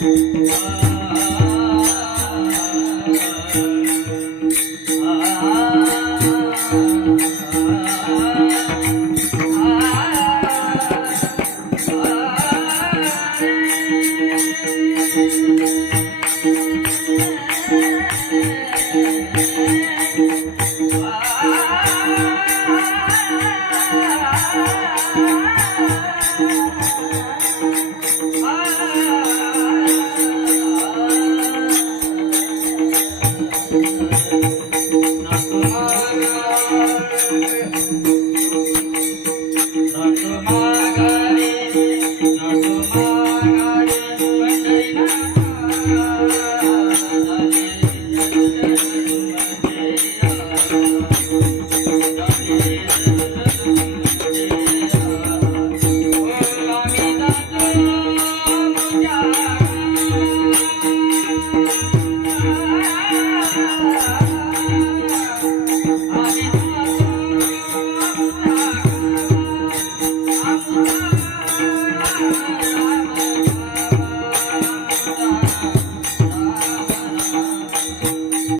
Bye. Not so my